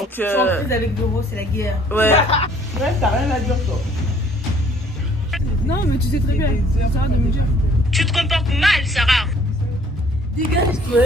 Donc, Je suis en crise avec Doro, c'est la guerre. ouais. Bref, t'as rien à dire, toi. Non, mais tu sais très bien. Ça va de me dire. Tu te comportes mal, Sarah. Dégage-toi.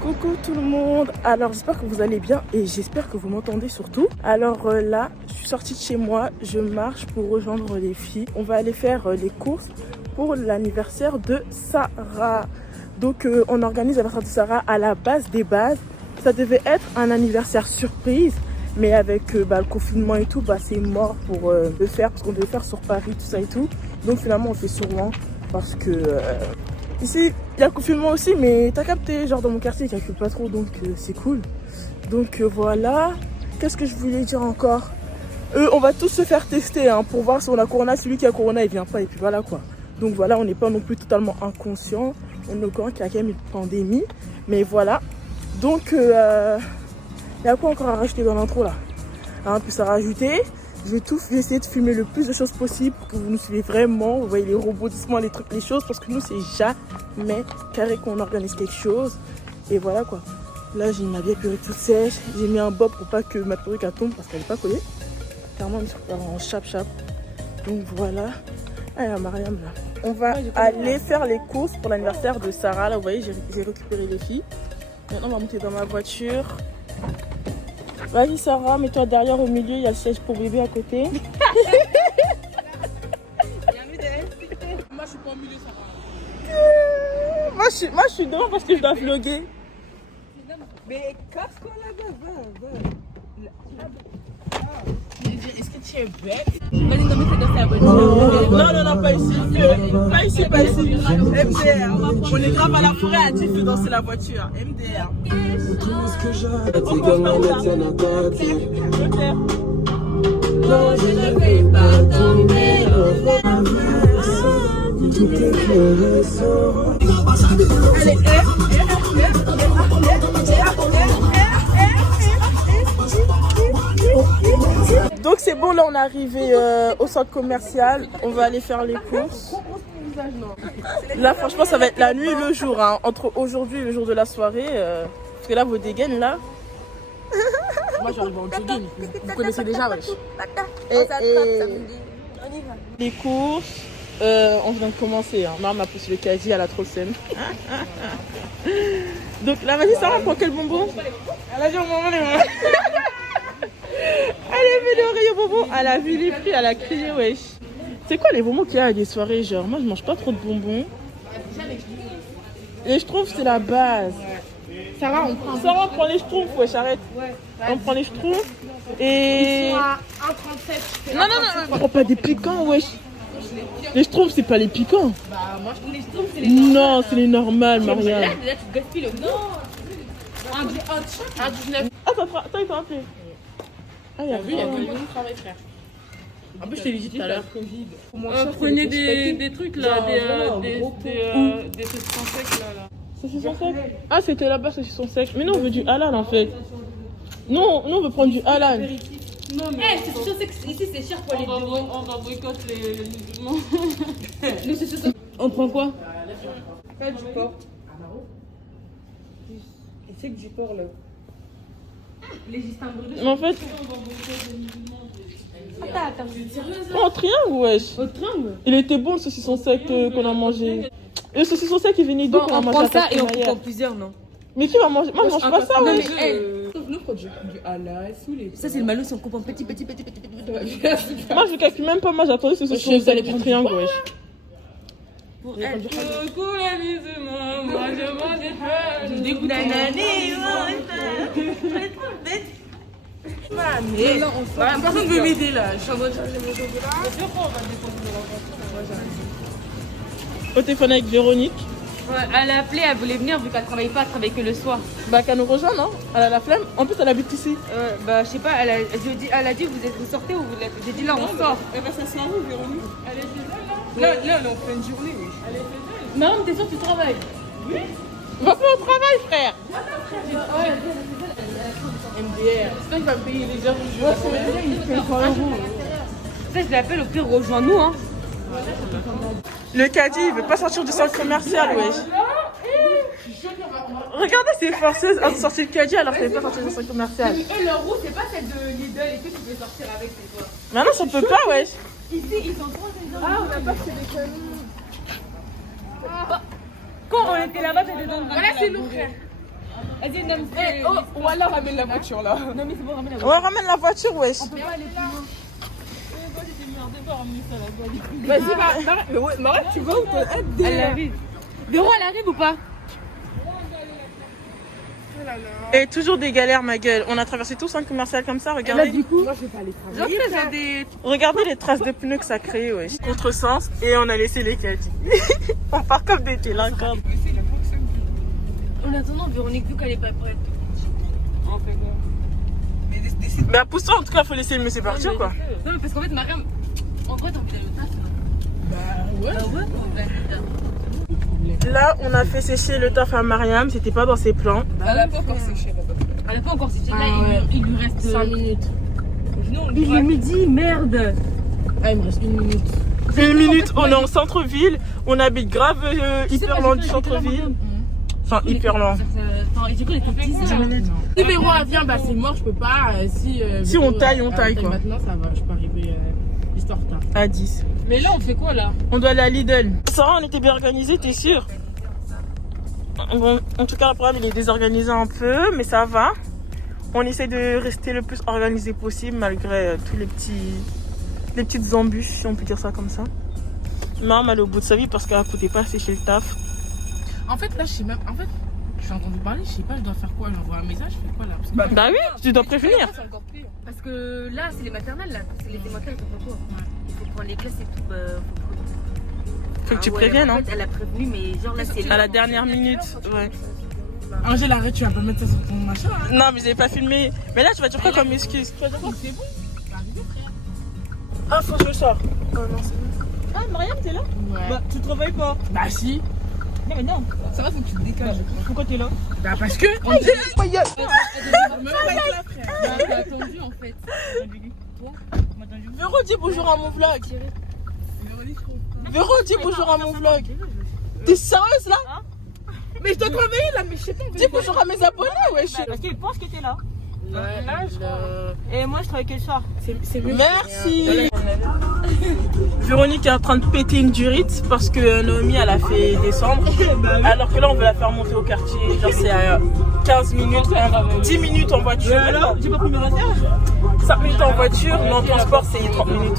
Coucou tout le monde, alors j'espère que vous allez bien et j'espère que vous m'entendez surtout. Alors là, je suis sortie de chez moi, je marche pour rejoindre les filles. On va aller faire les courses pour l'anniversaire de Sarah. Donc on organise l'anniversaire de Sarah à la base des bases. Ça devait être un anniversaire surprise, mais avec le confinement et tout, c'est mort pour le faire parce qu'on devait faire sur Paris, tout ça et tout. Donc finalement on fait sur Rouen parce que ici il y a le confinement aussi, mais t'as capté, genre dans mon quartier il calcule pas trop, donc c'est cool. Donc voilà, qu'est-ce que je voulais dire encore, on va tous se faire tester pour voir si on a corona. Celui qui a corona il vient pas et puis voilà quoi. Donc voilà, on n'est pas non plus totalement inconscient, on est au courant qu'il y a quand même une pandémie, mais voilà. Donc il y a quoi encore à rajouter dans l'intro là, plus à rajouter. Je vais essayer de filmer le plus de choses possible pour que vous nous suivez vraiment. Vous voyez les rebondissements, les trucs, les choses, parce que nous c'est jamais carré qu'on organise quelque chose. Et voilà quoi. Là j'ai ma vieille perruque toute sèche. J'ai mis un bob pour pas que ma perruque elle tombe parce qu'elle n'est pas collée. Carrément en chap-chap. Donc voilà. Ah, il y a Mariam là. On va aller faire les courses pour l'anniversaire de Sarah. Là vous voyez, j'ai récupéré les filles. Maintenant on va monter dans ma voiture. Vas-y Sarah, mets-toi derrière au milieu, il y a le siège pour bébé à côté. Moi, je suis pas au milieu, Sarah. Moi je suis devant parce que je dois vlogger. Mais casse-toi là-bas, va. Est-ce que tu es bête? Vas-y, non, mais c'est dans sa bonne. Non, pas ici. Pas ici. MDR. On est grave à la forêt, à dit fais danser la voiture. MDR. Tout ce que j'ai, c'est comme un médecin à côté. Non, je ne vais pas tomber dans toutes les fleurs. Donc c'est bon, là on est arrivé au centre commercial. On va aller faire les courses. Là franchement ça va être la nuit et le jour. Entre aujourd'hui et le jour de la soirée. Parce que là vos dégaines là. Moi, j'arrive en jogging. Vous connaissez déjà, wesh. Les courses, on vient de commencer. Maman m'a poussé le caddie, elle a trop le seum. Donc là, vas-y, Sarah, prends quel bonbon? Elle a dit au moment les mains. Elle a mis le rayon bonbon, elle a vu les prix, elle a crié, wesh. C'est quoi les bonbons qu'il y a à des soirées? Genre, moi je mange pas trop de bonbons. Les schtroumpfs, c'est la base. Sarah, on prend les schtroumpfs, wesh, arrête. Ouais. On prend les schtroumpfs et. Ils sont à 1,37. Non, on prend pas des piquants, wesh. Les schtroumpfs, c'est pas les piquants. Bah, moi, je trouve les schtroumpfs, c'est les normales. Non, c'est les normales, Marianne. Là, tu gaspilles le. Non. Un 19. Attends, il t'a appelé. Ah, il y a Il y a que le travail, frère. En plus, je t'ai dit tout à l'heure. Prenez des trucs là, des saucissons secs là. Saucisson sec? Ah, c'était là-bas, saucisson sec. Mais nous, on veut du halal en fait. Non, on veut prendre du halal. Non, mais. C'est sûr que ici, c'est cher pour les deux. On va boycotter les musulmans. Nous, c'est sûr. On prend quoi? Pas du porc. C'est que du porc là. Les gistins brûlés. Mais en fait. Attends, sérieux? Oh, triangle, wesh. Au triangle? Il était bon le saucisson sec qu'on a mangé. Et le saucisson sec, il venait d'où qu'on a On mangé prend à ça et on Castelmaillère? coupe en plusieurs, non? Mais qui va manger? Moi, je mange pas ça, wesh. Nous, on du halal, sous les. Ça, c'est le malou si on coupe en petit. Moi, je calcule même pas. Moi, j'attendais ce saucisson sec du triangle, wesh. Coucou les musulmans, moi je mange des frères. Je dégoûte. Personne veut m'aider là. Je suis en train de chercher mes choses là. C'est sûr qu'on va défendre le rencontre. Au téléphone avec Véronique. Ouais, elle a appelé, elle voulait venir vu qu'elle travaille pas, elle travaille que le soir. Bah, qu'elle nous rejoint, non? Elle a la flemme. En plus, elle habite ici. Bah, je sais pas, elle a dit vous sortez ou vous l'êtes? J'ai dit là, on sort. Eh ben ça sert à vous, Véronique. Elle est là, elle est en pleine journée. Elle est faisable. Maman, t'es sûre que tu travailles? Oui. Va pas au travail, frère. MDR. C'est toi qui vas me payer les heures du jour. Ça, je l'appelle au pire, rejoins-nous, hein. Le caddie, il veut pas sortir du centre commercial, wesh. Regardez, c'est forcé à sortir le caddie alors qu'elle veut pas sortir du centre commercial. Et leur roue, c'est pas celle de Lidl et que tu peux sortir avec, c'est quoi? Maintenant, ça peut pas, wesh. Ici, ils sont trop dedans. Ah, on a pas fait des canons. Quand on était là-bas, t'étais dans le Voilà, c'est nos frères. Vas-y, non, Eh, oh, ou alors ramène la voiture là. Non, mais c'est bon, ramène la Ouais, ramène la voiture, wesh. On peut pas aller plus loin. Vas-y, Marie. Mais ouais, Marie, tu vas où t'es? Elle arrive. Véro, elle arrive ou pas? Et toujours des galères, ma gueule. On a traversé tout le centre commercial comme ça, regardez. Du coup, Moi, je vais pas aller travailler. Regardez les traces de pneus que ça crée, wesh. Contresens, et on a laissé les caddies. On part comme des délinquants. en attendant, Véronique, vu qu'elle est pas prête. On fait quoi? Bah, pousse-toi, en tout cas, faut laisser le monsieur partir, quoi. Non, mais parce qu'en fait, Mariam, en vrai, t'as envie d'aller au taf. Bah ouais. Ah ouais, on va aller au taf. Là, on a fait sécher le taf à Mariam, c'était pas dans ses plans. Elle a pas encore séché là-bas. Elle a pas encore séché. Là, ouais. il lui reste 5 minutes. Il est midi, merde. Ah, il me reste 1 minute. Une minute, on est en centre-ville, on habite grave hyper loin du centre-ville. Enfin, hyper loin. Attends, j'ai cru qu'elle était 10 minutes. Si Véro vient, bah c'est mort, je peux pas. Si on taille, on taille, quoi. Maintenant, ça va, je peux arriver juste en retard. À 10. Mais là, on fait quoi là? On doit aller à Lidl. Sarah, on était bien organisé, t'es sûre? Bon, en tout cas, le programme il est désorganisé un peu, mais ça va. On essaie de rester le plus organisé possible malgré tous les petites embûches, si on peut dire ça comme ça. Maman, elle est au bout de sa vie parce qu'elle ne coûtait pas sécher le taf. En fait, là, je sais même. En fait, j'ai entendu parler, je sais pas, je dois faire quoi? J'envoie un message, je fais quoi là? Parce que- Bah oui, tu dois prévenir. C'est encore pire. Parce que là, c'est les maternelles, là. C'est les maternelles, c'est quoi? Il faut prendre les classes et tout. Faut que tu ouais, préviennes, en hein. fait, elle a prévenu, mais genre là, c'est À la dernière minute, ouais. Angèle, arrête, tu vas pas mettre ça sur ton machin. Hein. Non, mais j'ai pas filmé. Mais là, tu vas dire quoi comme excuse? Tu vas dire quoi? C'est bon. C'est arrivé, frère. Ah, faut que je sors. Oh non, c'est bon. Ah, Mariam, t'es là? Ouais. Bah, tu travailles pas. Bah si. Non, mais non. Ça va, faut que tu te décales. Pourquoi t'es là? Bah parce que. On dit. T'as attendu, en fait. Véro, dis bonjour à mon vlog. Véro, dis bonjour à mon vlog. T'es sérieuse là? Mais je dois travailler là, mais je sais pas. Dis bonjour à mes abonnés, wesh. Parce qu'il pense que t'es là. Là, je crois. Et moi, je travaille que le soir. C'est mieux. Merci. Véronique est en train de péter une durite parce que Naomi elle a fait descendre. Alors que là on veut la faire monter au quartier. Genre c'est à 15 minutes, 10 minutes en voiture. Alors, j'ai pas pris mes affaires. 5 minutes en voiture, mais en transport c'est 30 minutes.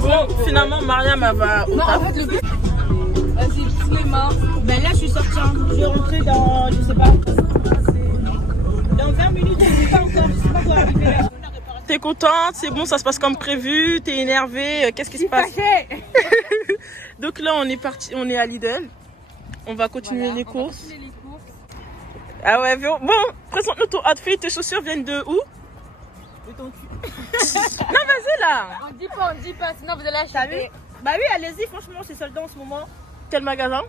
Bon, finalement Mariam elle va au taf. Vas-y, les mains. Ben là, je suis sortie. Hein. Je vais rentrer dans, je sais pas. Dans 20 minutes, je sais pas encore. Je sais pas quoi arriver là. T'es contente, c'est bon, ça se passe comme prévu, t'es énervée, qu'est-ce qui se passe? Donc là on est parti, on est à Lidl. On va continuer les courses. Ah ouais, bon, présente-nous ton outfit, tes chaussures viennent de où? De ton cul. Non, vas-y là. On dit pas, sinon vous allez T'as vu? acheter. Bah oui, allez-y, franchement, c'est soldat en ce moment. Quel magasin?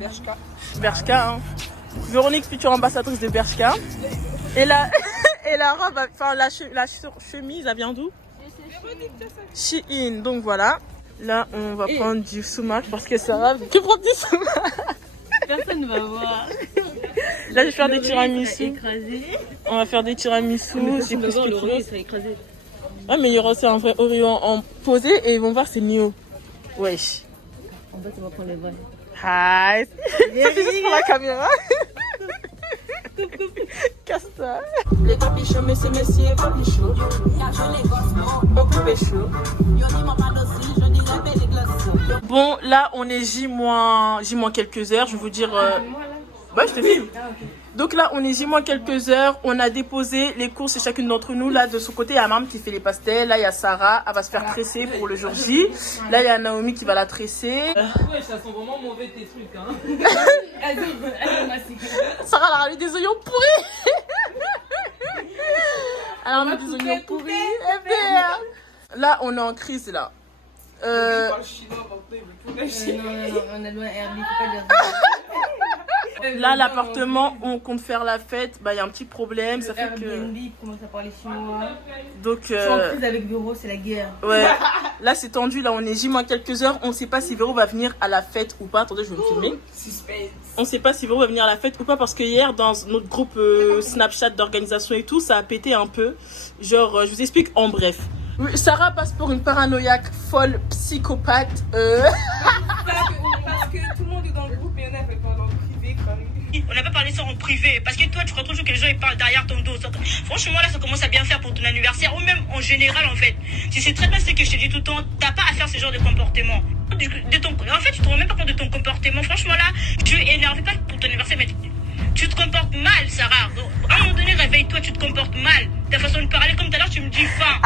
Bershka. Bershka. Hein. Véronique, future ambassadrice de Bershka. Et la, et la robe, enfin la chemise, elle vient d'où? Shein. Donc voilà. Là, on va prendre du sumac parce que ça va. Tu prends du sumac? Personne ne va voir. Là, je vais faire des tiramisu. Écrasé. On va faire des tiramisu. J'ai pris ce que tu L'oreille veux. serait écrasé. Ah, mais il y aura aussi un vrai Oreo en posé et ils vont voir c'est Nio. Wesh. En bas, on va prendre les balles. Hi. Ça c'est juste pour la caméra. Casse-toi. Les capichons, messieurs, capichons. Beaucoup pécho. Bon, là, on est J- quelques heures. Je vais vous dire... Bah, je te filme. Donc là, on est J- quelques heures. On a déposé les courses chez chacune d'entre nous. Là, de son côté, il y a Mam qui fait les pastels. Là, il y a Sarah. Elle va se faire tresser pour le jour J. Là, il y a Naomi qui va la tresser. Ouais, ça sent vraiment mauvais tes trucs, hein. Sarah, elle a ramené des oignons pourris. Elle a ramené des oignons pourris. Eh bien, là, on est en crise, là. Non, on a loin Airbnb, faut pas dire. Là, l'appartement où on compte faire la fête, bah il y a un petit problème. Ça fait que. Airbnb commence à parler chinois. Donc. Je suis en crise avec Véro, c'est la guerre. Ouais. Là, c'est tendu. Là, on est J- quelques heures. On ne sait pas si Véro va venir à la fête ou pas. Attendez, je vais me filmer. Suspense. On ne sait pas si Véro va venir à la fête ou pas parce que hier, dans notre groupe Snapchat d'organisation et tout, ça a pété un peu. Genre, je vous explique en bref. Oui, Sarah passe pour une paranoïaque folle, psychopathe. Parce que tout le monde est dans le groupe et on a fait pas dans le privé quand même. On n'a pas parlé ça en privé. Parce que toi, tu crois toujours que les gens ils parlent derrière ton dos. Franchement, là, ça commence à bien faire pour ton anniversaire. Ou même en général, en fait. Si c'est très bien ce que je te dis tout le temps, t'as pas à faire ce genre de comportement. En fait, tu te rends même pas compte de ton comportement. Franchement, là, tu es énervé pas pour ton anniversaire, mais tu te comportes mal, Sarah. À un moment donné, réveille-toi, tu te comportes mal. Ta façon de parler, comme tout à l'heure, tu me dis faim.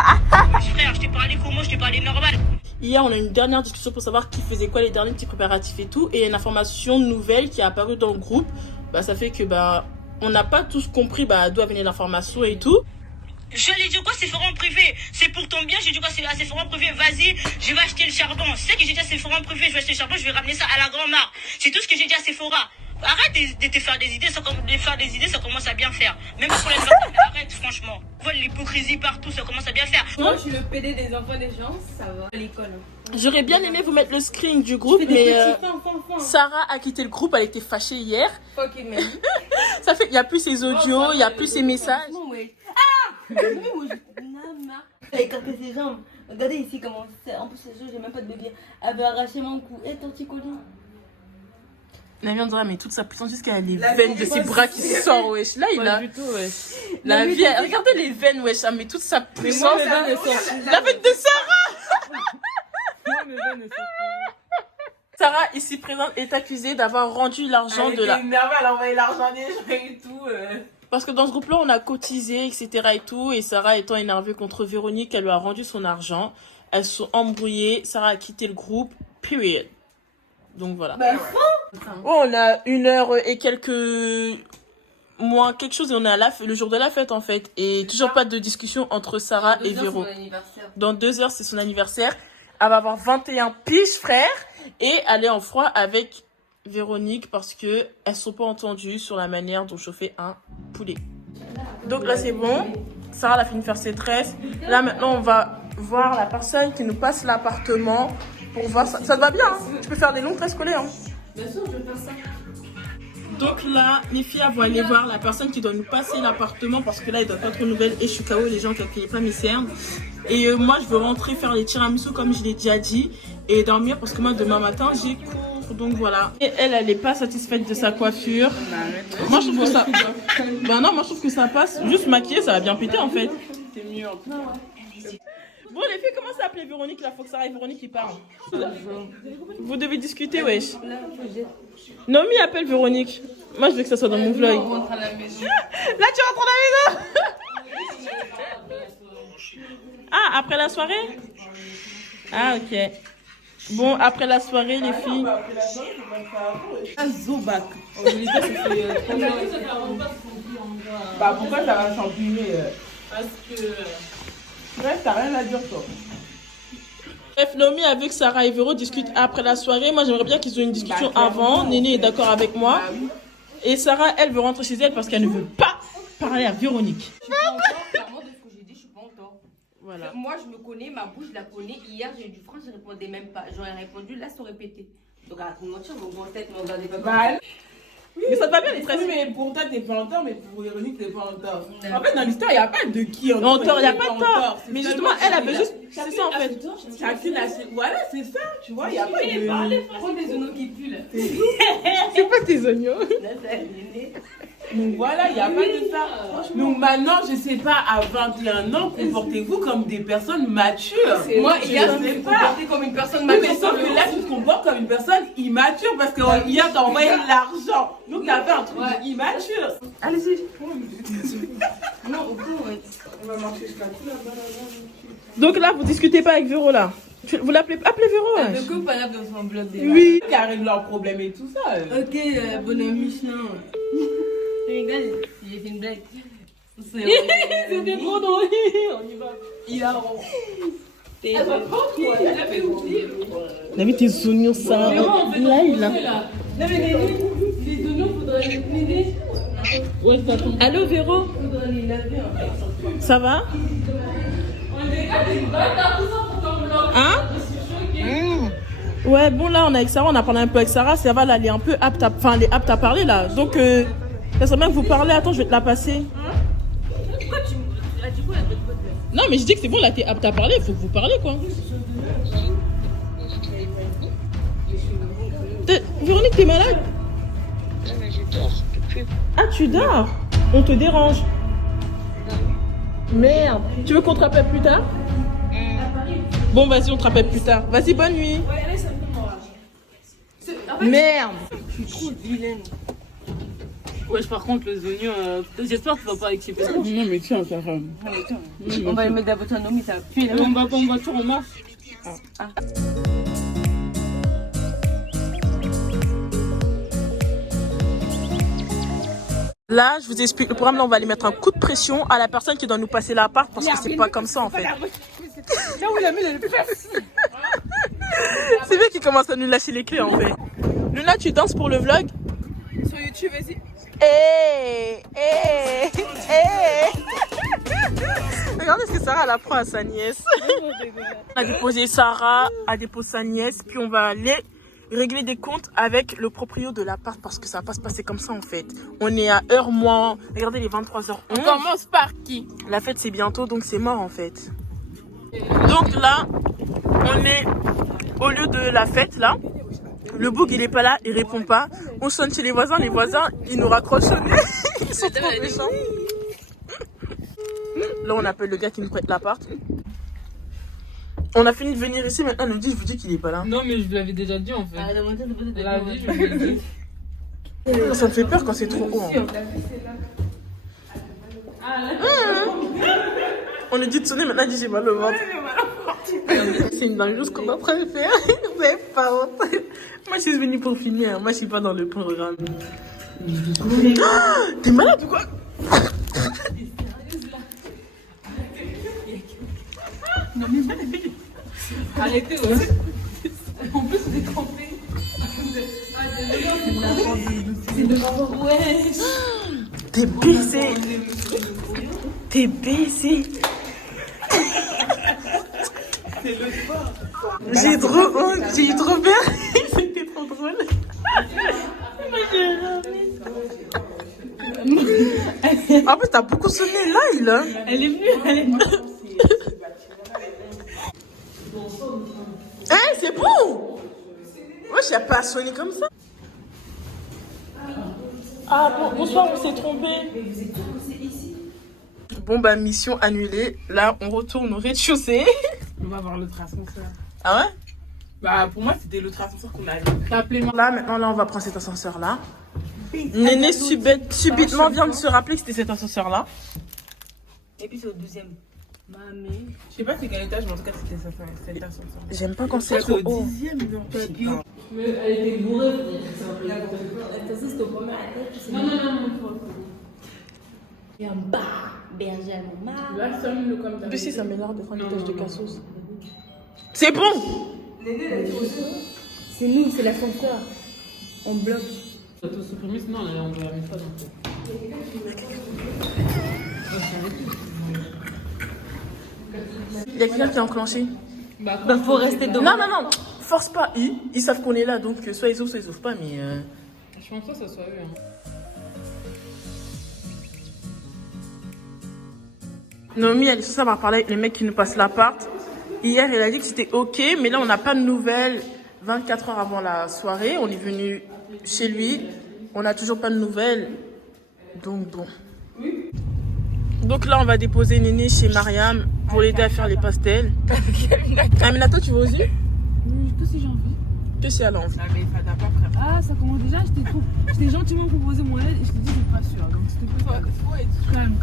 Frère, je t'ai parlé comment? Je t'ai parlé normal. Hier, on a eu une dernière discussion pour savoir qui faisait quoi, les derniers petits préparatifs et tout. Et il y a une information nouvelle qui est apparue dans le groupe. Bah, ça fait que on n'a pas tous compris d'où venait l'information et tout. Je lui ai dit quoi, Sephora en privé? C'est pour ton bien, j'ai dit quoi, c'est à Sephora en privé, vas-y, je vais acheter le charbon. C'est ce que j'ai dit à Sephora en privé, je vais acheter le charbon, je vais ramener ça à la grand-mare. C'est tout ce que j'ai dit à Sephora. Arrête de te faire des idées, ça commence à bien faire. Même pour les enfants, arrête, franchement. On voit l'hypocrisie partout, ça commence à bien faire. Moi, je suis le PD des enfants des gens, ça va à l'école. J'aurais bien aimé vous mettre le screen du groupe, mais Sarah a quitté le groupe, elle était fâchée hier. Fuck it, man. Ça fait qu'il n'y a plus ses audios, il n'y a plus ses messages. Elle a écarté ses jambes. Regardez ici comment c'est. En plus, j'ai même pas de bébé. Elle veut arracher mon cou. Et torticolis. Nami, on dirait, mais toute sa puissance jusqu'à les veines de ses bras qui sortent, wesh. Là, il a. Du tout, ouais. La vie, regardez les veines, wesh. Ça met toute sa puissance. La veine de Sarah! Sarah, ici présente, est accusée d'avoir rendu l'argent de la. Elle a envoyé l'argent des gens et tout. Parce que dans ce groupe-là, on a cotisé, etc. et tout. Et Sarah étant énervée contre Véronique, elle lui a rendu son argent. Elles se sont embrouillées. Sarah a quitté le groupe. Period. Donc voilà. Oh, on a 1h et quelques moins quelque chose et on est à le jour de la fête en fait. Et toujours pas de discussion entre Sarah et Véro. Dans 2 heures, c'est son anniversaire. Elle va avoir 21 piges, frère. Et elle est en froid avec Véronique parce que elles sont pas entendues sur la manière dont chauffer un poulet. Donc là, c'est bon. Sarah elle a fini de faire ses tresses. Là, maintenant, on va voir la personne qui nous passe l'appartement pour voir ça. Ça te va bien, hein? Tu peux faire des longues tresses collées, hein? Bien sûr, je vais faire ça. Donc là, les filles vont aller voir la personne qui doit nous passer l'appartement parce que là, il doit pas trop nouvelles et je suis KO, les gens qui n'accueillent pas mes cernes. Et moi, je veux rentrer faire les tiramisu comme je l'ai déjà dit et dormir parce que moi, demain matin, j'ai cours. Donc voilà. Et elle est pas satisfaite de sa coiffure. Moi, je trouve que ça... non, moi, je trouve que ça passe. Juste maquillée, ça va bien péter en fait. C'est mieux en tout cas. Bon, les filles, comment ça appeler Véronique? Là, faut que Sarah et Véronique qui parlent. Vous devez discuter, wesh. Naomi appelle Véronique. Moi, je veux que ça soit dans mon vlog. On rentre à la maison. Là, tu rentres à la maison. Ah, après la soirée? Ah, ok. Bon, après la soirée, les filles. Un Zobac. Bah, pourquoi ça va champigner? Parce que. Bref, t'as rien à dire, toi. Bref, Naomi avec Sarah et Véro discutent après la soirée. Moi, j'aimerais bien qu'ils aient une discussion avant. Néné est d'accord avec moi. Et Sarah, elle veut rentrer chez elle parce qu'elle ne veut pas parler à Véronique. Je suis pas en tort, clairement, de ce que j'ai dit, je suis pas en tort. Voilà. Moi, je me connais, ma bouche, je la connais. Hier, j'ai eu du franc, je répondais même pas. J'aurais répondu, là, ça aurait pété. Donc, arrête de mentir, mon bon tête, mon regardez pas. Mais ça te va bien les tresses? Oui, mais pour toi, t'es pas en tort, mais pour Véronique, t'es pas en tort. En fait, dans l'histoire, il n'y a pas de qui en En tort, il n'y a pas de en tort. Mais justement, elle veut juste. C'est ça en fait. Chacune a ses... Voilà, c'est ça, tu vois, il n'y a pas de... Prends des oignons qui puent, là. C'est pas tes oignons. Donc voilà, il n'y a pas de ça. Donc maintenant, je sais pas, à 21 ans, comportez-vous comme des personnes matures. Moi, hier, je je me sais suis pas. comportée comme une personne Oui, mais mature. sauf que là, tu te comportes comme une personne immature parce que hier, t'as envoyé l'argent. Donc, t'as fait un truc immature. Allez-y. Non, au fond, ouais. On va marcher jusqu'à là. Donc là, vous discutez pas avec Véro là. Vous l'appelez. Appelez Véro. Elle Ouais. veut que parler dans son blog déjà. Oui. Qui arrive leurs problèmes et tout ça. Ok, bonhomme Michelin. Regarde, j'ai fait une blague. C'était trop drôle. On y va. Il a honte. Elle va pas, toi. Elle a fait oublier. On a mis tes oignons ça. Là, il a. Non, mais les oignons, Allô Véro? Ça va? Hein? Ouais, bon là on est avec Sarah, on a parlé un peu avec Sarah. Sarah là, elle est un peu apte à, enfin, elle est apte à parler là. Donc ça serait bien que vous parlez. Attends, je vais te la passer. Pourquoi tu as dit quoi? Non mais je dis que c'est bon là, t'es apte à parler, faut que vous parlez quoi. Véronique, t'es malade? Non, mais je dors depuis. Ah, tu dors? On te dérange? Merde. Tu veux qu'on te rappelle plus tard? Bon, vas-y, on te rappelle plus tard. Vas-y, bonne nuit. Merde. Je suis trop vilaine. Wesh, par contre, les oignons, j'espère que tu vas pas équiper. Non, mais tiens, ça va. On va les mettre dans votre autonomie, ça pue. On va pas en voiture, on marche. Là, je vous explique le programme. Là, on va aller mettre un coup de pression à la personne qui doit nous passer l'appart parce que c'est pas comme ça en fait. Là où il a mis les fesses. C'est bien qu'il commence à nous lâcher les clés en fait. Luna, tu danses pour le vlog? Sur YouTube, vas-y. Regardez ce que Sarah elle apprend à sa nièce. On a déposé Sarah, a déposé sa nièce, puis on va aller régler des comptes avec le proprio de l'appart parce que ça va pas se passer comme ça en fait. On est à heure moins, regardez les 23h11. On commence par qui? La fête c'est bientôt donc c'est mort en fait. Donc là, on est au lieu de la fête là. Le boug il est pas là, il répond pas. On sonne chez les voisins ils nous raccrochent au nez. Ils sont trop méchants. Là on appelle le gars qui nous prête l'appart. On a fini de venir ici, maintenant on nous dit, je vous dis qu'il est pas là. Non, mais je vous l'avais déjà dit en fait. La vie, je vous l'ai dit. Ça me fait peur quand c'est trop haut. Hein. On nous dit de sonner, maintenant il dit j'ai mal au ventre. C'est une dingue ce qu'on est en train de faire. C'est pas honte. Moi je suis venue pour filmer, hein. Moi je suis pas dans le programme. Oh, t'es malade ou quoi? Arrêtez, ouais. En plus, vous êtes trempés. Ouais. T'es baisé. T'es baisé. J'ai trop honte, j'ai trop peur. C'était trop drôle. En plus, t'as beaucoup sonné là, il a. Elle est venue, elle est venue. Hein, c'est bon. Moi, j'ai pas sonné comme ça. Ah, bonsoir, on s'est trompé. Bon, bah, mission annulée. Là, on retourne au rez-de-chaussée. On va voir l'autre ascenseur. Ah ouais? Bah, pour moi, c'était l'autre ascenseur qu'on a appelé. Là, maintenant, là, on va prendre cet ascenseur-là. Néné subitement vient de se rappeler que c'était cet ascenseur-là. Et puis c'est au 12e. Mamie. Je sais pas c'est quel étage, mais en tout cas, c'était cet ascenseur. J'aime pas quand c'est C'est trop au haut. 10e, non? Mais elle était bourrée. C'était au premier étage. Non. Et en bas, berger à maman. Là, sonne-le comme ça. Mais si, ça m'énerve de prendre l'étage de Cassos. C'est bon! C'est nous, c'est l'ascenseur. On bloque. On va tout supprimer, sinon on va mettre ça dans Il y a quelqu'un qui a enclenché. Bah, faut rester devant. Non. Force pas. Ils savent qu'on est là, donc soit ils ouvrent pas, mais. Je pense pas que ça soit eux. Hein. Naomi, elle est censée avoir parlé avec les mecs qui nous passent l'appart. Hier, elle a dit que c'était ok, mais là, on n'a pas de nouvelles. 24 heures avant la soirée, on est venu chez lui. On n'a toujours pas de nouvelles. Donc, bon. Donc là, on va déposer Néné chez Mariam pour l'aider à faire les pastels. Aminata, tu vas aussi? Oui, que si j'ai envie. Que si elle a envie. Ah, mais ça n'a pas prêt. Ah, ça commence déjà, je t'ai gentiment proposé mon aide et je t'ai dit, je suis pas sûre. Donc, c'était plus calme.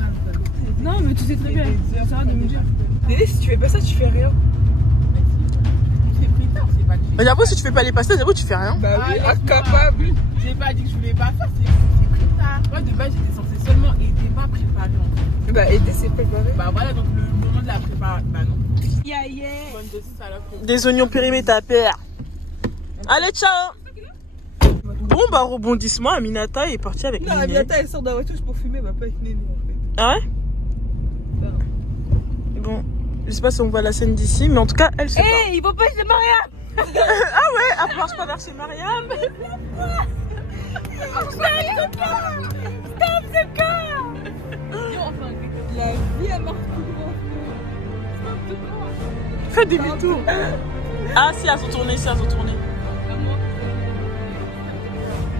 Non, mais tu sais très bien, ça va de me dire. Dédé, si tu fais pas ça, tu fais rien. C'est pris tard, c'est pas dit. Mais d'abord, si tu fais pas les pastels, d'abord, tu fais rien. Bah oui, laisse-moi. incapable. J'ai pas dit que je voulais pas faire, c'est pris tard. Moi, de base, j'étais censée seulement aider, pas préparer en fait. Bah aider, c'est préparé. Bah voilà, donc le moment de la préparation. Bah non. Yeah. Bonne de salope. Des oignons périmés, ta père. Allez, ciao! Bon, bah, rebondissement, Aminata est partie avec Non, Néné. Aminata, elle sort de la voiture pour fumer, elle va pas avec Néné en fait. Ah ouais? Bon, je sais pas si on voit la scène d'ici, mais en tout cas, elle se part. il faut pas chez Mariam. Ah ouais, elle marche pas vers chez Mariam. La vie, elle marche toujours en feu. Fais demi-tour. Ah si, elles sont tournées, si, elles sont tournées.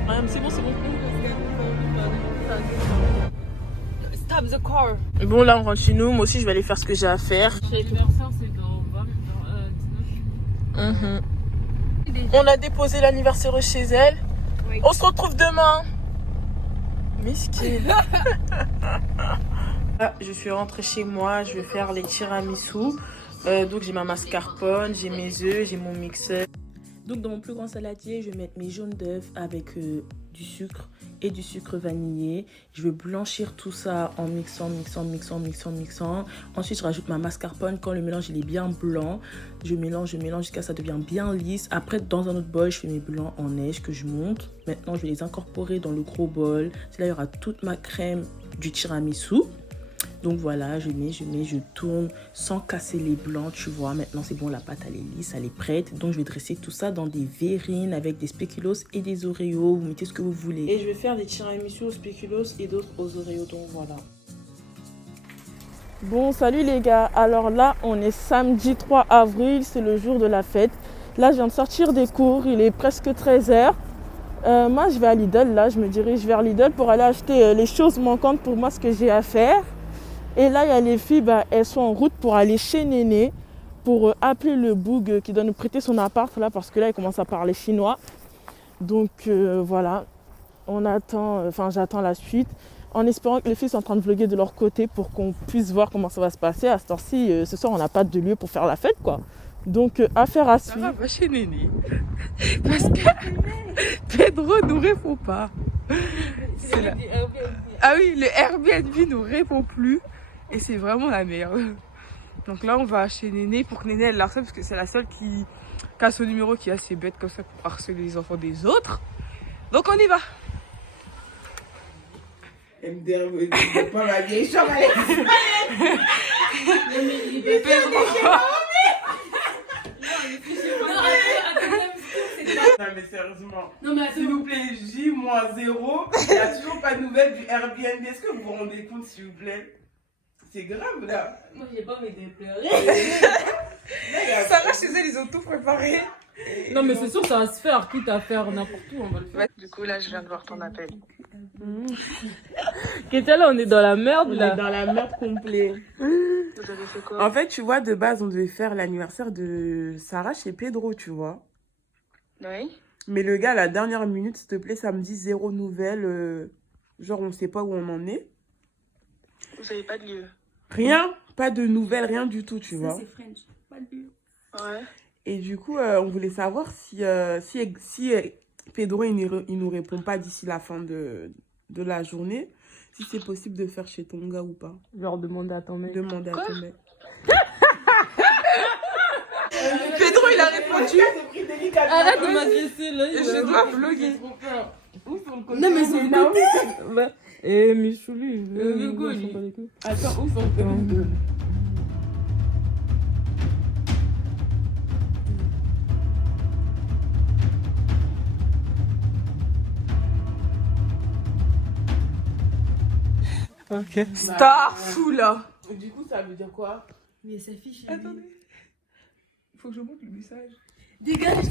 Mariam, c'est bon, c'est bon. Stop the car. Bon, là, on rentre chez nous. Moi aussi, je vais aller faire ce que j'ai à faire. L'anniversaire, c'est dans 19. On a déposé l'anniversaire chez elle. Oui. On se retrouve demain. Miskin. Là, je suis rentrée chez moi. Je vais faire les tiramisu. Donc, j'ai ma mascarpone, j'ai mes œufs, j'ai mon mixeur. Donc, dans mon plus grand saladier, je vais mettre mes jaunes d'œufs avec du sucre et du sucre vanillé. Je vais blanchir tout ça en mixant. Ensuite, je rajoute ma mascarpone. Quand le mélange il est bien blanc, je mélange jusqu'à ce que ça devient bien lisse. Après, dans un autre bol, je fais mes blancs en neige que je monte. Maintenant, je vais les incorporer dans le gros bol. C'est là, il y aura toute ma crème du tiramisu. Donc voilà, je tourne sans casser les blancs, tu vois. Maintenant, c'est bon, la pâte, elle est lisse, elle est prête. Donc, je vais dresser tout ça dans des verrines avec des spéculoos et des oreos. Vous mettez ce que vous voulez. Et je vais faire des tiramisu aux spéculoos et d'autres aux oreos. Donc, voilà. Bon, salut les gars. Alors là, on est samedi 3 avril. C'est le jour de la fête. Là, je viens de sortir des cours. Il est presque 13h. Moi, je vais à Lidl. Là, je me dirige vers Lidl pour aller acheter les choses manquantes pour moi, ce que j'ai à faire. Et là, il y a les filles, elles sont en route pour aller chez Néné pour appeler le boug qui doit nous prêter son appart là parce que là, il commence à parler chinois. Donc voilà, j'attends la suite en espérant que les filles sont en train de vlogger de leur côté pour qu'on puisse voir comment ça va se passer. À cette heure-ci, ce soir, on n'a pas de lieu pour faire la fête quoi. Donc affaire à suivre. Sarah va chez Néné parce que Pedro nous répond pas. Ah oui, le Airbnb nous répond plus. Et c'est vraiment la merde. Donc là, on va chez Néné pour que Néné elle l'harcèle parce que c'est la seule qui a son numéro qui est assez bête comme ça pour harceler les enfants des autres. Donc on y va. Elle me dit pas ma vieille chambre, allez. Non mais sérieusement, Non, mais s'il vous plaît, J-0, il n'y a toujours pas de nouvelles du Airbnb. Est-ce que vous vous rendez compte s'il vous plaît? C'est grave là. moi, j'ai pas envie de pleurer. Ça va chez elle, ils ont tout préparé. Non, mais c'est sûr, ça va se faire. Quitte à faire n'importe où, on va le faire. Du coup, là, je viens de voir ton appel. Kétia, là, on est dans la merde, On là. est dans la merde complète. Vous avez fait quoi? En fait, tu vois, de base, on devait faire l'anniversaire de Sarah chez Pedro, tu vois. Oui. Mais le gars, à la dernière minute, s'il te plaît, ça me dit 0 nouvelles. Genre, on sait pas où on en est. Vous avez pas de lieu? Rien, pas de nouvelles, rien du tout, tu vois. C'est French. Pas de lieu. Ouais. Et du coup, on voulait savoir si Pedro, il nous répond pas d'ici la fin de la journée, si c'est possible de faire chez ton gars ou pas. Genre, demander à ton mec. Demander à ton mec. Pedro, il a répondu. Arrête de m'agresser, là. Je dois vlogger. Non, mais c'est une copine. Eh, Michouli. Attends, où sont les deux? Ok. Star fou là. Du coup, ça veut dire quoi? Mais ça fiche. Attendez. Il faut que je montre le message. Dégage.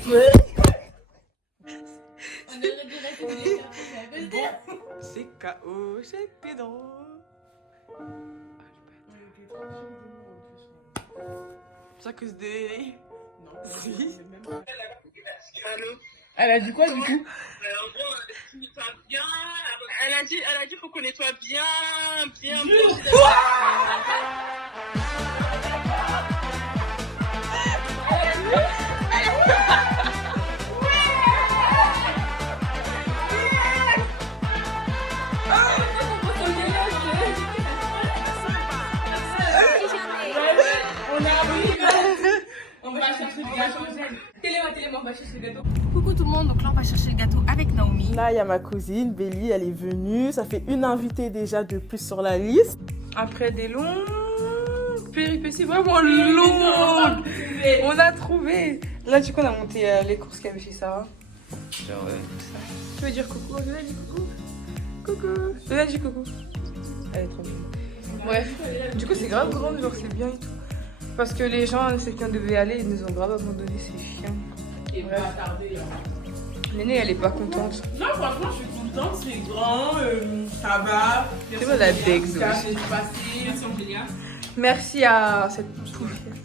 C'est KO chez Pedro. Ça cause des... Non. Si. Allô? Elle a dit quoi du coup? Elle a dit faut qu'on nettoie bien. On va chercher du gâteau. Téléma, on va chercher le gâteau. Coucou tout le monde, donc là on va chercher le gâteau avec Naomi. Là, il y a ma cousine, Belly, elle est venue. Ça fait une invitée déjà de plus sur la liste. Après des longues péripéties vraiment longues, on a trouvé. Là, du coup, on a monté les courses qu'avait chez Sarah. Genre, tout ça. Tu veux dire coucou? Je vais dire coucou. Coucou. Je vais dire coucou. Elle est trop belle. Bref, du coup, c'est grave grand, genre, c'est bien et tout. Parce que les gens, ceux qui devaient aller, ils nous ont grave abandonné, c'est chiant. Et bref. Néné, elle est pas contente. Non, franchement, je suis contente, c'est grand, ça va. C'est moi la Dex aussi. Merci à cette poufiette.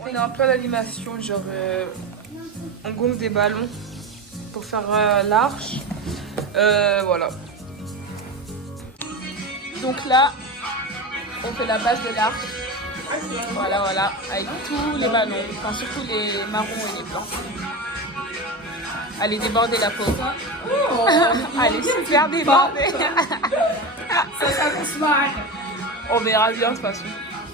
On a un peu d'animation, genre on gonfle des ballons pour faire l'arche. Voilà. Donc là, on fait la base de l'arche. Voilà, voilà, avec tous les ballons, enfin surtout les marrons et les blancs. Allez déborder la pauvre. Oh, allez super déborder. On verra bien de toute façon.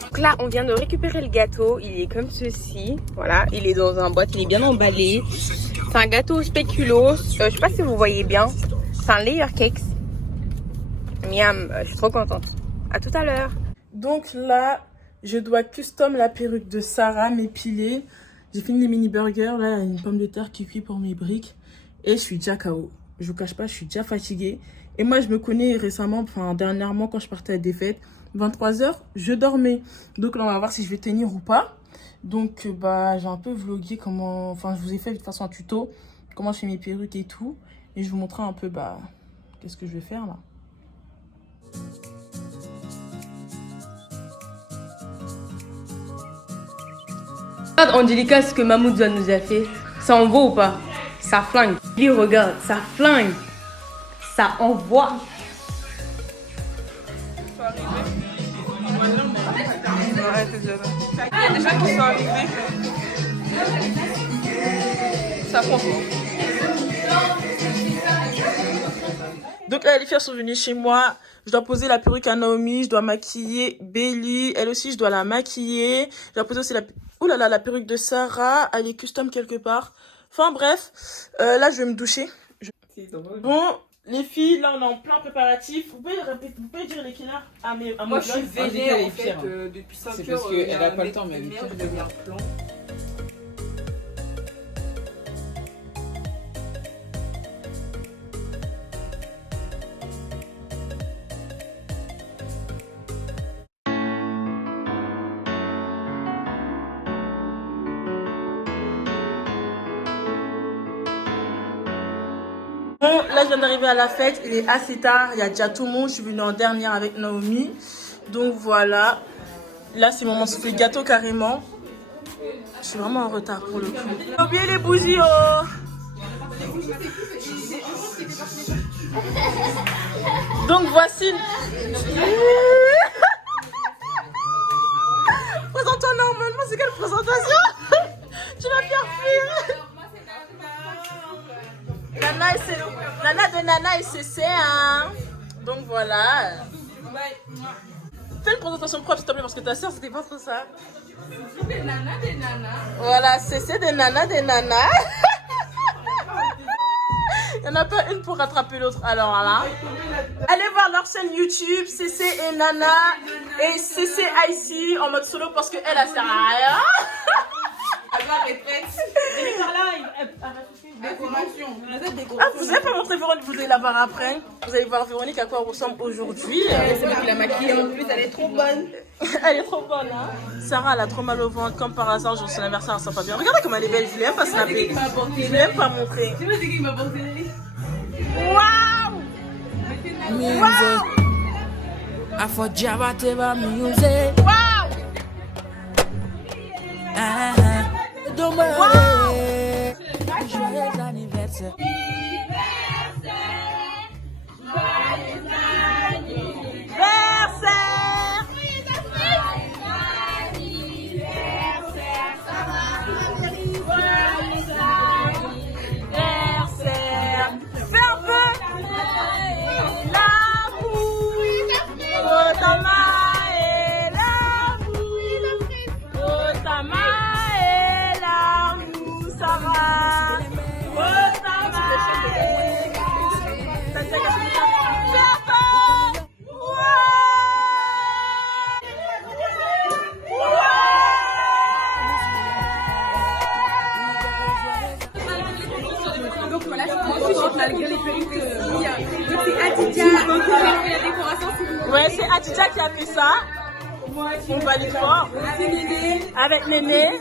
Donc là on vient de récupérer le gâteau, il est comme ceci. Voilà, il est dans un boîte, il est bien emballé. C'est un gâteau spéculoos, je sais pas si vous voyez bien. C'est un layer cake. Miam, je suis trop contente. À tout à l'heure. Donc là, je dois custom la perruque de Sarah, m'épiler. J'ai fini les mini burgers. Là, il y a une pomme de terre qui cuit pour mes briques. Et je suis déjà KO. Je vous cache pas, je suis déjà fatiguée. Et moi, je me connais récemment, enfin dernièrement, quand je partais à des fêtes, 23h, je dormais. Donc là, on va voir si je vais tenir ou pas. Donc, bah, j'ai un peu vlogué comment... Enfin, je vous ai fait de toute façon un tuto, comment je fais mes perruques et tout. Et je vous montrerai un peu, bah, qu'est-ce que je vais faire là. Angelica, ce que Mahmoud nous a fait, ça envoie ou pas? Ça flingue. Lui, regarde, ça flingue. Ça envoie. Arrête déjà là. Il y a des gens qui sont arrivés. Ça prend pas. Donc là, les filles sont venues chez moi. Je dois poser la perruque à Naomi. Je dois maquiller Belly. Elle aussi, je dois la maquiller. Je dois poser aussi la... Ouh là là, la perruque de Sarah. Elle est custom quelque part. Enfin bref, là, je vais me doucher. Bon, les filles, là, on est en plein préparatif. Vous pouvez dire les killards à moi? Moi, je suis vénère en fait depuis 5 heures. C'est parce qu'elle a pas le temps, mais elle est fière. Je deviens plan. Bon, là, je viens d'arriver à la fête. Il est assez tard. Il y a déjà tout le monde. Je suis venue en dernière avec Naomi. Donc, voilà. Là, c'est mon moment de souffler gâteau carrément. Je suis vraiment en retard pour le coup. J'ai oublié les bougies, oh! Donc, voici... Présente-toi normalement. C'est quelle présentation? Tu vas faire fuir. Nana de Nana et CC, hein. Donc voilà. Fais une présentation propre s'il te plaît parce que ta soeur c'était pas trop ça. Des Nana des Nana. Voilà, CC des Nana des Nana. Il n'y en a pas une pour rattraper l'autre. Alors là. Allez voir leur chaîne YouTube, CC et Nana. Et CC IC en mode solo parce qu'elle a sert à rien. Elle va retraite. Décoration. Ah, vous n'avez pas montré Véronique, vous allez la voir après. Vous allez voir Véronique à quoi elle ressemble aujourd'hui. C'est moi qui la maquille en plus, elle est trop bonne. Elle est trop bonne, hein. Sarah, elle a trop mal au ventre, comme par hasard, jour de son anniversaire, elle sent pas bien. Regardez comme elle est belle, je ne l'ai même pas snappé. Je ne l'ai même pas montré. Tu vois, c'est qui m'a porté? Waouh! Music. I for Jabba Teva music. Waouh! Dommage. Joyeux anniversaire. Khadija qui a fait ça. On va les voir. Avec Néné.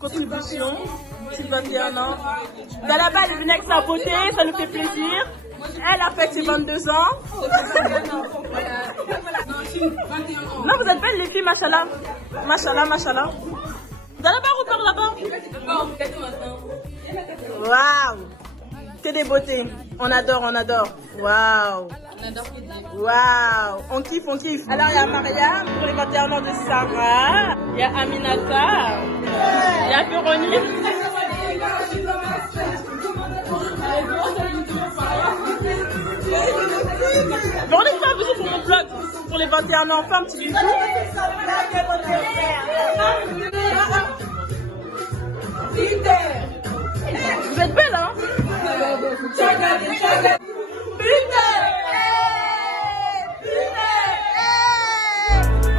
Contribution. C'est 21 ans. Là-bas, elle est venue avec sa beauté, ça nous fait plaisir. Elle a fait ses 22 ans. Non, vous êtes belles les filles, machallah. Machallah, machallah. Vous allez pas ou par là-bas? Waouh! Que des beautés. On adore, on adore. Waouh! Waouh! On kiffe, on kiffe. Alors, il y a Mariam pour les 21 ans de Sarah. Il y a Aminata. Il y a Véronique. Véronique, tu as vu pour mon blog pour les 21 ans, femme, petit bisou. Vous êtes belle, hein?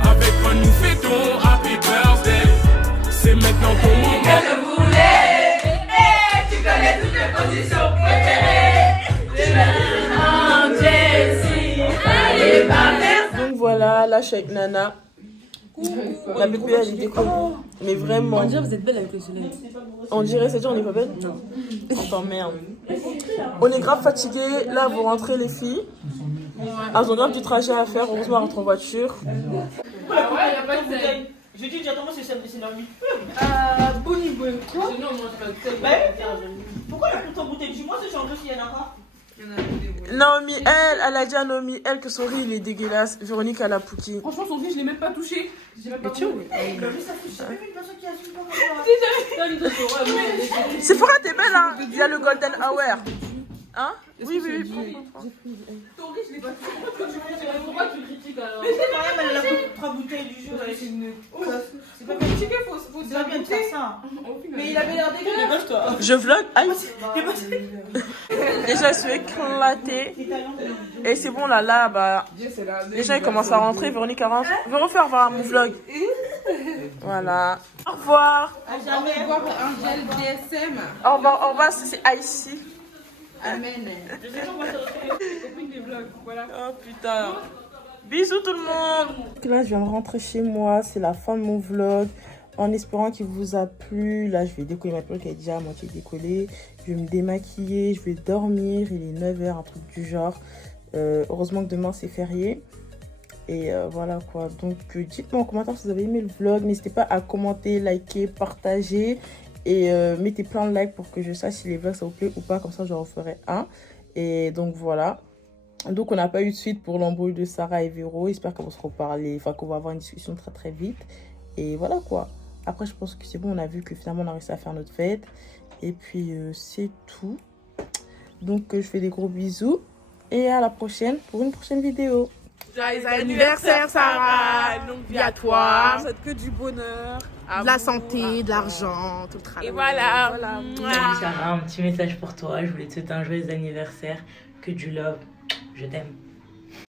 Avec moi nous fêtons Happy Birthday. C'est maintenant ton moment. Je voulais. Tu connais toutes les positions préférées. Donc voilà, là je suis avec Nana. La bébé elle est décollée. Mais vraiment. On dirait que vous êtes belle avec le soleil. On dirait, c'est-à-dire on est pas belle? Non. On t'emmerde. On est grave fatigués. Là vous rentrez les filles. Elles ont grave du trajet à faire. Heureusement elles rentrent en voiture. Ouais, y'a pas de bouteille. Je dis directement c'est Naomi. Bonnie Boy. Non, moi je pas de pourquoi il y a plus de bouteille? Dis-moi si j'en veux s'il y en a pas. Naomi, elle a dit à Naomi, elle, que son riz il est dégueulasse. Véronique, elle a Pouki. Franchement, son fils, je l'ai même pas touché. J'ai même pas touché. Sephora, t'es belle, hein? Il y a le Golden Hour. Hein? Oui, oui, oui. Ton riz, je l'ai pas touché. Pourquoi tu critiques alors? Mais c'est Mariam, elle a pris 3 bouteilles du jour. C'est pas critiquer, faut C'est pas bien de faire ça. Mais il avait l'air dégueulasse. Dégage-toi. Je vlog. Aïe. Déjà, je suis éclatée. Et c'est bon, là, bah. Les gens, ils commencent à rentrer. Véronique avance. Je vais refaire voir mon vlog. Voilà. Au revoir. À jamais. On va voir un gel DSM. Au revoir, c'est Icy. Amen. Je sais pas, on va se retrouver. Copine des vlogs, voilà. Oh putain. Bisous tout le monde. Là, je viens de rentrer chez moi. C'est la fin de mon vlog. En espérant qu'il vous a plu. Là, je vais décoller ma perruque qui est déjà à moitié décollée. Je vais me démaquiller. Je vais dormir. Il est 9h, un truc du genre. Heureusement que demain, c'est férié. Et voilà quoi. Donc, dites-moi en commentaire si vous avez aimé le vlog. N'hésitez pas à commenter, liker, partager. Et mettez plein de likes pour que je sache si les vlogs ça vous plaît ou pas. Comme ça, je referai un. Et donc, voilà. Donc, on n'a pas eu de suite pour l'embrouille de Sarah et Véro. J'espère qu'on va se reparler. Enfin, qu'on va avoir une discussion très, très vite. Et voilà, quoi. Après, je pense que c'est bon. On a vu que finalement, on a réussi à faire notre fête. Et puis, c'est tout. Donc, je fais des gros bisous. Et à la prochaine pour une prochaine vidéo. Joyeux anniversaire, Sarah! Longue vie à toi! Je souhaite que du bonheur, De la santé, de l'argent, tout le travail. et voilà! Salut Sarah, un petit message pour toi. Je voulais te souhaiter un joyeux anniversaire. Que du love. Je t'aime.